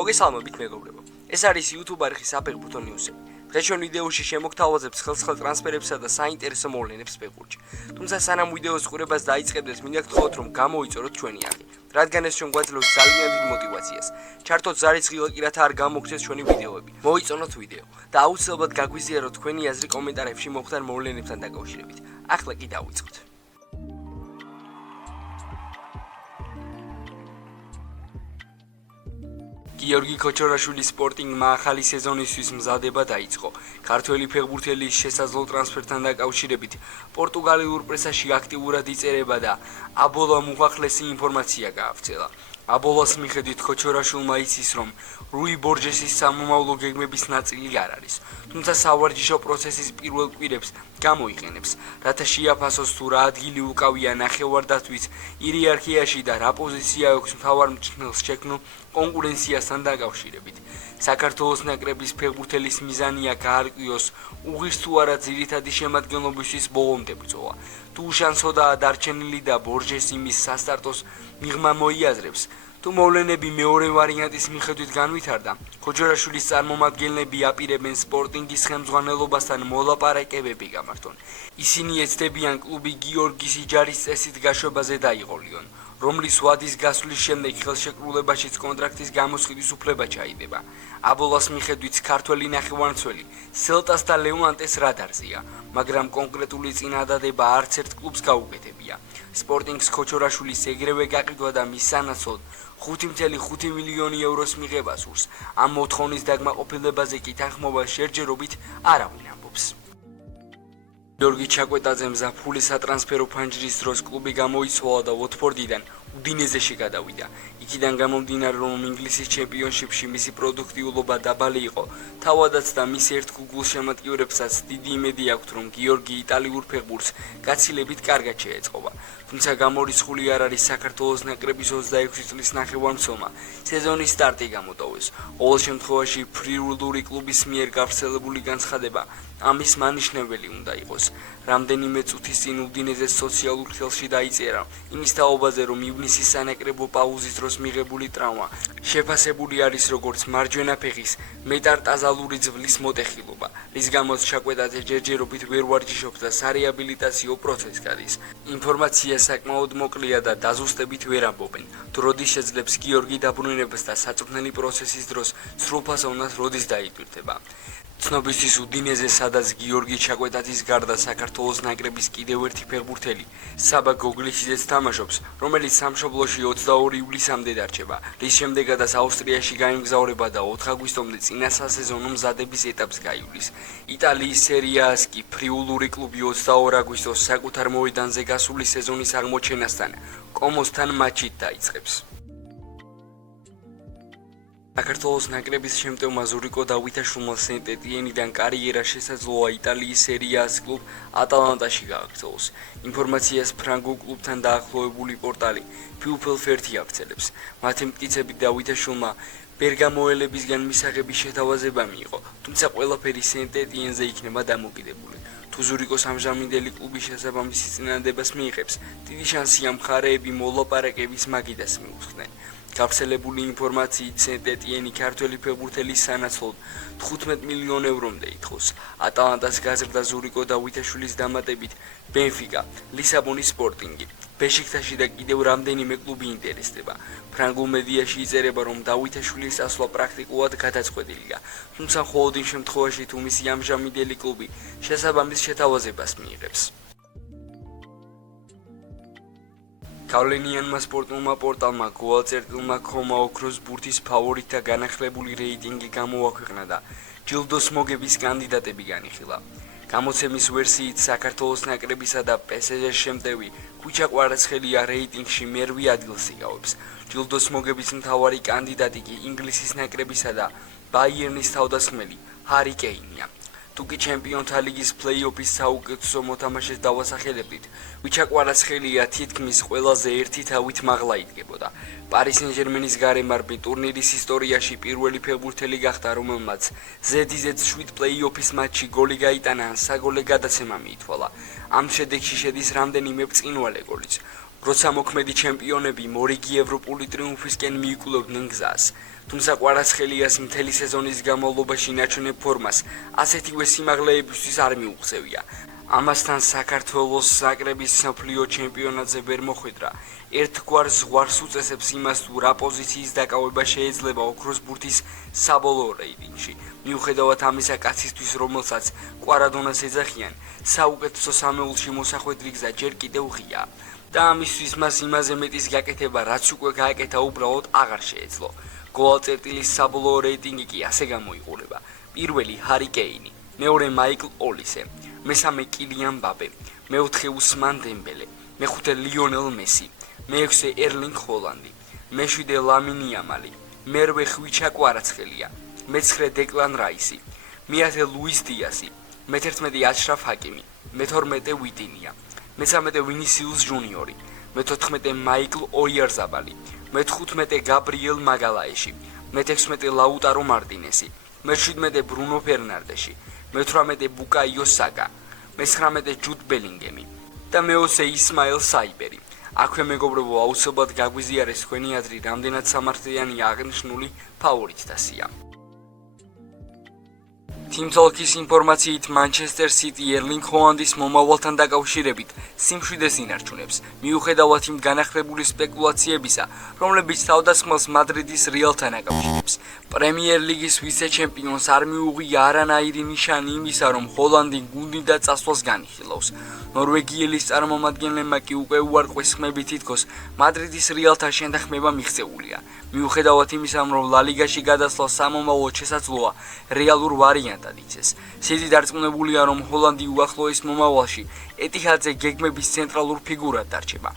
მოგესალმებით მეგობრებო. ეს არის YouTube არხი საფეხბურთო ნიუსები. დღეს ჩვენ ვიდეოში შემოგთავაზებთ ხელსხელ ტრანსფერებსა და საინტერესო მოვლენებს ფეხბურთში. თუმცა სანამ ვიდეოს ყურებას დაიწყებდეთ, მინდა გთხოვოთ რომ გამოიწოროთ ჩვენი არხი, რადგან ეს ჩვენ გვაძლევს ძალიან დიდ мотивაციას. ჩართოთ ზარისხილ კი რათა არ გამოგცეს ჩვენი ვიდეოები. მოიწონოთ ვიდეო და აუცილებლად გაგვიზიაროთ თქვენი აზრი კომენტარებში მომხდარ მოვლენებთან დაკავშირებით. ახლა კი დავიწყოთ. გიორგი ქოჩორაშვილის სპორტინგმა ახალი სეზონისთვის მზადება დაიწყო. ქართველი ფეხბურთელის შესაძლო ტრანსფერთან დაკავშირებით პორტუგალიურ პრესაში აქტიურად იწერება და აბოლამ უახლესი ინფორმაცია გაავრცელა. აბოლას მიხედვით ქოჩორაშვილმა იცის, რომ რუი ბორჯესის სამომავლო გეგმების ნაწილი არ არის, თუმცა სავარჯიშო პროცესის პირველ კვირებს გამოიყენებს, რათა შეაფასოს თუ რა ადგილი უკავია ნახევარდაცვის იერარქიაში და რა პოზიცია აქვს მთავარ მწვრთნელს შექმნილ კონკურენციასთან დაკავშირებით. საქართველოს ნაკრების ფეხბურთელის მიზანია გაარკვიოს უღირს თუ არა ძირითადი შემადგენლობისთვის ბოლომდე ბრძოლა. თუ შანსოდაა დარჩენილი და ბორჯესი მის სასტარტოს მიღმა მოიაზრებს, თუ მოვლენები მეორე ვარიანტის მიხედვით განვითარდა, ქოჩორაშვილის წარმომადგენლები აპირებენ სპორტინგის ხელმძღვანელობასთან მოლაპარაკებები გამართონ. ისინი ეცდებიან კლუბი გიორგის იჯარის წესით გაშვებაზე დაიყოლიონ, რომლის ვადის გასვლის შემდეგ ხელშეკრულებაშიც კონტრაქტის გამოსყიდის უფლება ჩაიდება. აბოლას მიხედვით ქართველი ნახევარმცველი სელტას და ლევანტეს რადარზეა, მაგრამ კონკრეტული წინადადება არც ერთ კლუბს გაუკეთებია. სპორტინგს ქოჩორაშვილის ეგრევე გაყიდვა და მის სანაცვლოდ 5.5 მილიონი ევროს მიღება სურს. ამ მოთხოვნის დაგმაყოფილებაზე კი თანხმობა შერჯერობით არავინ ამბობს. გიორგი ჩაკვეტაძემ ზაფხულის სატრანსფერო ფანჯრის დროს კლუბი გამოიცვალა და ვოტფორდიდან უდინეზეში გადავიდა. იქიდან გამომდინარე, რომ ინგლისის ჩემპიონშიპში მისი პროდუქტიულობა დაბალი იყო, თავადაც და მის ერთ გუგლ შემატკივრებსაც დიდი იმედი აქვთ, რომ გიორგი იტალიურ ფეხბურთს გაცილებით კარგად შეეწყობა. თუმცა გამორიცხული არ არის საქართველოს ნაკრების 26 წლის ნახევარმცველმა სეზონის სტარტი გამოტოვეს. ყოველ შემთხვევაში ფრიულური კლუბის მიერ გავრცელებული განცხადება ამის მანიშნებელი უნდა იყოს. რამდენიმე წუთის წინ უდინეზეს სოციალურ ქსელში დაიწერა იმის თაობაზე, რომ ივნისის სანაკრებო პაუზის დროს მიღებული ტრავმა შეფასებული არის როგორც მარჯვენა ფეხის მეტარტაზალური ძვლის მოტეხილობა, რის გამოც ჩაკვეტაძე ჯერჯერობით ვერ ვარჯიშობს და სარეაბილიტაციო პროცესს გადის. ინფორმაცია საკმაოდ მოკლეა და დაზუსტებით ვერ ამბობენ, თუ როდის შეძლებს გიორგი დაბრუნებას და საწვრთნელი პროცესის დროს სრულფასოვნად როდის დაიტვირთება. ცნობისთვის უდინეზე, სადაც გიორგი ჩაკვეტაძის გარდა საქართველოს ნაკრების კიდევ ერთი ფეხბურთელი საბა გოგლიჩიძეც თამაშობს, რომელიც სამშობლოში 22 ივლისამდე დარჩება, რის შემდეგაც ავსტრიაში გაემგზავრება და 4 აგვისტომდე წინა სასეზონო მზადების ეტაპს გაივლის. იტალიის სერია-ას კი ფრიულური კლუბი 22 აგვისტოს საკუთარ მოედანზე გასული სეზონის აღმოჩენასთან კომოსთან მატჩით დაიწყებს. საქართველოს ნაკრების შემტევმა ზურიკო დავითაშვილმა სენტ-ეტიენიდან კარიერა შესაძლოა იტალიის სერია-ას კლუბ ატალანტაში გააგრძელოს. ინფორმაციას ფრანგულ კლუბთან დაახლოებული პორტალი ფიუფელფერთი ავრცელებს. მათი მტკიცებით დავითაშვილმა ბერგამოელებისგან მისაღების შეთავაზება მიიღო, თუმცა ყველაფერი სენტ-ეტიენზე იქნება დამოკიდებული. თუ ზურიკოს ამჟამინდელი კლუბი შესაბამისი წინადადებას მიიღებს, დიდი შანსია მხარეები მოლაპარაკების მაგიდას მიუძღდნენ. გავრცელებული ინფორმაციით სენტ-ეტიენი ქართველი ფეხბურთელის სანაცვლოდ 15 მილიონ ევრომდე ითხოვს. ატალანტას გაზრდა ზურიკო დავითაშვილის დამატებით ბენფიკა, ლისაბონის სპორტინგი, ბეშიქტაში და კიდევ რამდენიმე კლუბი ინტერესდება. ფრანგულ მედიაში იწერება, რომ დავითაშვილის ასვლა პრაქტიკულად გადაწყვეტილია, თუმცა მხოლოდ იმ შემთხვევაში, თუ მისი ამჟამინდელი კლუბი შესაბამის შეთავაზებას მიიღებს. გავლენიანმა სპორტულმა პორტალმა goal.com ოქროს ბურთის ფავორიტთა განახლებული რეიტინგი გამოაქვეყნა და ჯილდოს მოგების კანდიდატები განიხილა. გამოცემის ვერსიით საქართველოს ნაკრებისა და PSG-ს შემტევი ქუჩა კვარაცხელია რეიტინგში მერვე ადგილს იკავებს. ჯილდოს მოგების მთავარი კანდიდატი კი ინგლისის ნაკრებისა და ბაიერნის თავდამსხმელი ჰარი კეინია. თუკი ჩემპიონთა ლიგის პლეი-ოფის საუკეთესო მოთამაშეს დავასახელებდით, ქუჩა კვარაცხელია თითქმის ყველაზე ერთი თავით მაღლა იდგებოდა. პარი სენ-ჟერმენის გარემარბი ტურნირის ისტორიაში პირველი ფეხბურთელი გახდა, რომელმაც ZZ7 პლეი-ოფის მატჩში გოლი გაიტანა ან საგოლე გადაცემა მიითვალა. ამ შედეგში შედის რამდენიმე ბრწყინვალე გოლიც. როცა მოქმედი ჩემპიონები მორიგი ევროპული ტრიუმფისკენ მიიკვლევდნენ გზას. თუმცა კვარაცხელიას მთელი სეზონის განმავლობაში ინარჩუნებ ფორმას ასეთივე სიმაღლეებისთვის არ მიუღწევია. ამასთან საქართველოს ნაკრების მსოფლიო ჩემპიონატზე ვერ მოხვედრა ერთგვარ ზღვარს უწესებს იმას, თუ რა პოზიციის დაკავება შეიძლება ოქროს ბურთის საბოლოო რეიტინგში. მიუხედავად ამისა, კაცისთვის, რომელსაც კვარადონას ეძახიან, საუკეთესო სამეულში მოსახვედრი გზა ჯერ კიდევ ღია და ამისთვის მას იმაზე მეტის გაკეთება, რაც უკვე გააკეთა, უბრალოდ აღარ შეეძლო. გოლაწერტილის საბოლოო რეიტინგი კი ასე გამოიყურება: პირველი ჰარი კეინი, მეორე მაიკლ ოლისე, მესამე კილიან მბაპე, მეოთხე უსმან დემბელე, მეხუთე ლიონელ მესი, მეექვსე ერლინგ ჰოლანდი, მეშვიდე ლამინ იამალი, მერვე ხვიჩა კვარაცხელია, მეცხრე დეკლან რაისი, მეათე ლუის დიასი, მეთერთმეტე აშრაფ ჰაკიმი, მეთორმეტე ვიტინია, მეცამეტე ვინისიუს ჯუნიორი, მეთოთხმეტე მაიკლ ოიარზაბალი, მეთხუთმეტე გაბრიელ მაგალაეში, მეთექვსმეტე ლაუტარო მარტინესი, მეშვიდმეტე ბრუნო ფერნანდეში, მეთვრამეტე ბუკაიო საკა, მესხრამეტე ჯუდ ბელინგემი და მეოცე ისმაილ საიბერი. აქვე მეგობრებო, აუცილებლად გაგვიზიარეს თქვენი აზრი, რამდენად სამართლიანია აღნიშნული ფავორიტთა სია. Team Talk-ის ინფორმაციით, Manchester City ერლინგ ჰოლანდის მომავალთან დაკავშირებით სიმშვიდეს ინარჩუნებს, მიუხედავად იმ განახლებული სპეკულაციებისა, რომლებიც თავდასხმელს მადრიდის რეალთან აკავშირებს. პრემიერ ლიგის ვიცე-ჩემპიონს არ მიუღია არანაირი ნიშანი იმისა, რომ ჰოლანდი გუნდიდან წასვლას განიხილავს. ნორვეგიელის წარმომადგენლებმა კი უკვე უარყვეს ხმები თითქოს მადრიდის რეალთან შეთანხმება მიღწეულია. მიუხედავად იმისა, რომ ლა ლიგაში გადასვლა სამომავლოდ შესაძლოა, რეალურ ვარიანტად იცეს. City დარწმუნებულია, რომ ჰოლანდი უახლოეს მომავალში ეტიჰადზე გეგმების ცენტრალურ ფიგურად დარჩება.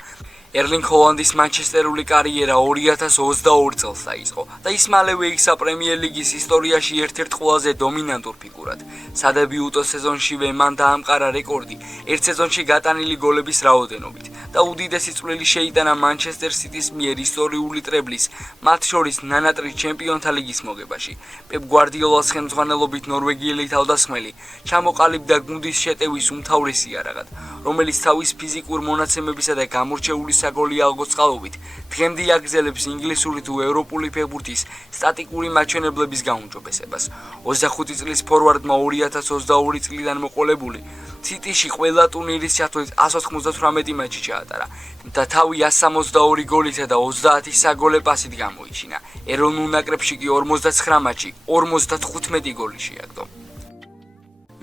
ერლინგ ჰოლანდის მანჩესტერული კარიერა 2022 წელს დაიწყო და ის მალევე იქცა პრემიერ ლიგის ისტორიაში ერთ-ერთ ყველაზე დომინანტურ ფიგურად. სადებიუტო სეზონშივე მან დაამყარა რეკორდი ერთ სეზონში გატანილი გოლების რაოდენობით და უდიდესი წვლილი შეიტანა მანჩესტერ სიტის მიერ ისტორიული ტრებლის, მათ შორის ნანატრის ჩემპიონთა ლიგის მოგებაში. პეპ გვარდიოლას ხელმძღვანელობით ნორვეგიელი თავდასხმელი ჩამოყალიბდა გუნდის შეტევის უმთავრესი იარაღად, რომელიც თავის ფიზიკურ მონაცემებისა და გამორჩეული საგოლი ალგოს წყალობით დღემდე აგრძელებს ინგლისური თუ ევროპული ფეხბურთის სტატიკური მაჩვენებლების გაუმჯობესებას. 25 წლის ფორვარდმა 2022 წლიდან მოყოლებული City-ში ყველა ტურნირის ჩათვლით 198 მატჩი ჩაატარა და თავი 162 გოლითა და 30 საგოლე პასით გამოიჩინა. ეროვნულ ნაკრებში კი 49 მატჩი 55 გოლი შეაგდო.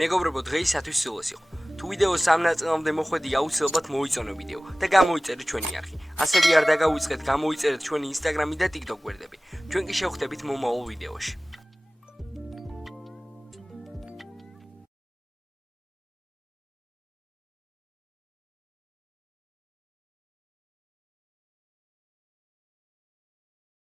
მეგობრებო, დღეისათვის სულს იყო. თუ ვიდეო 3 ნაწილამდე მოხვედი, აუცილებლად მოიწონო ვიდეო და გამოიწერეთ ჩვენი არხი. ასევე არ დაგავიწყეთ, გამოიწერეთ ჩვენი Instagram-ი და TikTok გვერდები. ჩვენ კი შევხვდებით მომავალ ვიდეოში.